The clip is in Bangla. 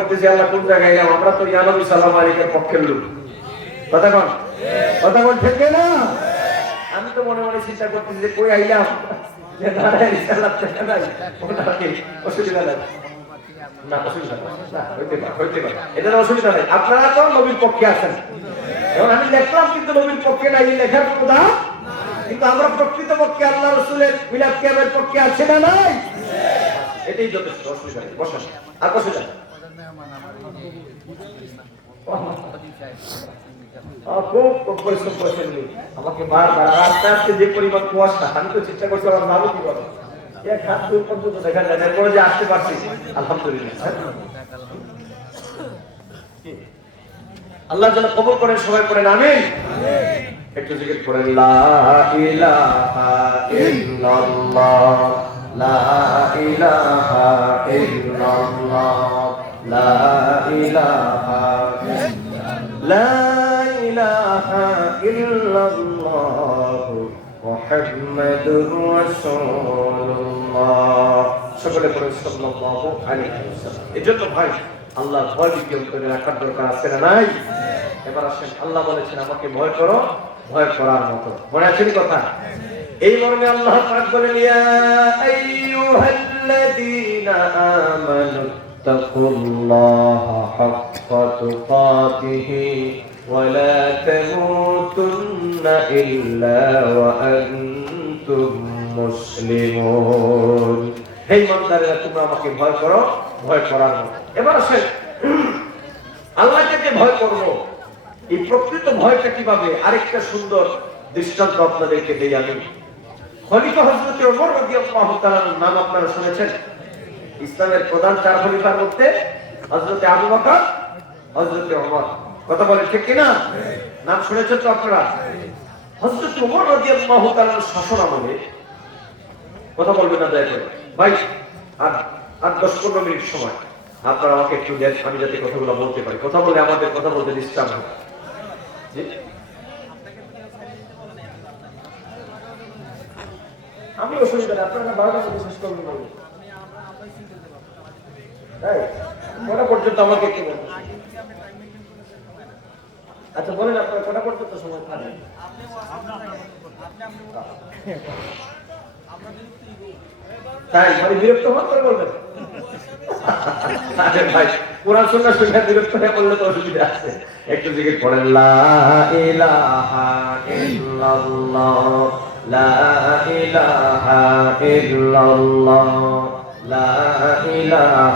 করতেছি আল্লাহ কোন জায়গায় এলাম? আমরা তো ইয়া নবী সাল্লাল্লাহু আলাইহি ওয়াসাল্লামের পক্ষের লোক। কথা কোন? কথা কোন ঠিক না? আমি তো মনে মনে চিন্তা করতেছি যে কই আইলাম, যে দাঁড়ায় ইনশাআল্লাহ ঠিক নাই, ওনাকে অসুবিধা নাই। না অসুবিধা নাই, না হইতে পারে এটা অসুবিধা নাই। আপনারা তো নবীর পক্ষে আছেন, এখন আমি লিখলাম কিন্তু নবীর পক্ষে নাই, লেখার কথা। কিন্তু আমরা প্রকৃত পক্ষে আল্লাহ রাসূলের মিলাদ কিয়ামের পক্ষে আছে না নাই? এটাই যথেষ্ট, অসুবিধা নেই। বসেন আর বসে যান। খুব পরিশ্রম করেছেন আমাকে বারবার আস্তে আস্তে যে পরিমাণ কুয়াশা, আমি তো চেষ্টা করছি আমার নামও কি বলো এক হাত দূর পর্যন্ত দেখা যায়, এরপরে যে আসতে পারছি আলহামদুলিল্লাহ। আল্লাহ যেন কবুল করেন, সবাই করেন আমিন। একটু জিকির করেন লা ইলাহা ইল্লাল্লাহ, লা ইলাহা ইল্লাল্লাহ, লা ইলাহা লা ইলাহা ইল্লাল্লাহ মুহাম্মাদুর রাসূলুল্লাহ। সকলে পড়ে সাল্লাল্লাহু আলাইহি ওয়াসাল্লাম। এজন্য ভাই আল্লাহ ভয় কি অন্তরে রাখার দরকার আছে না নাই? এবার আসেন, আল্লাহ বলেছেন আমাকে ভয় করো, ভয় করার মতো। মনে আছে কথা? এই মর্মে আল্লাহ পাক বলেন ইয়া আইয়ুহাল্লাযীনা আমানু তাকুল্লাহা হাক্কা তুকাতিহি ওয়া লা তামুতুন্না ইল্লা ওয়া আনতুম মুসলিমুন। হে ইমানদারেরা, তোমরা আমাকে ভয় করো, ভয় করার মতো। এবার আসেন, আল্লাহকে যে ভয় করবো, এই প্রকৃত ভয়টা কিভাবে, আরেকটা সুন্দর দৃষ্টান্ত আপনাদেরকে দেই আমি। খলিফা হযরত ওমর রাদিয়াল্লাহু তাআলার নাম আপনারা শুনেছেন। ইসলামের প্রধান চার খলিফার মধ্যে হযরত আবু বকর, হযরত ওমর। কথা বলে ঠিক কি না? নাম শুনেছেন তো আপনারা? হযরত ওমর রাদিয়াল্লাহু তাআলার শাসন আমলে, কথা বলবেন না দয়া করে ভাই, আর 10-15 মিনিট সময় আপনারা আমাকে একটু দেন, আমি যাতে কথাগুলো বলতে পারি। কথা বলে আমাদের কথা বলতে ডিস্টার্ব হয়। আমি অসুবিধা নেই, আপনারা 12টা মধ্যে শেষ করবেন বলুন। তাই কটা পর্যন্ত আমাকে একটু বলুন। আচ্ছা বলেন আপনারা কটা পর্যন্ত সময় পাবেন? তাই মানে বিরক্ত হওয়ার পরে বলবেন? আরে ভাই, কোরআন সুন্নাহ শুনে বিরক্ত হয়ে বললে তো অসুবিধা আছে। একটু জিকির করেন লা ইলাহা ইল্লাল্লাহ, লা ইলাহা ইল্লাল্লাহ, লা ইলাহা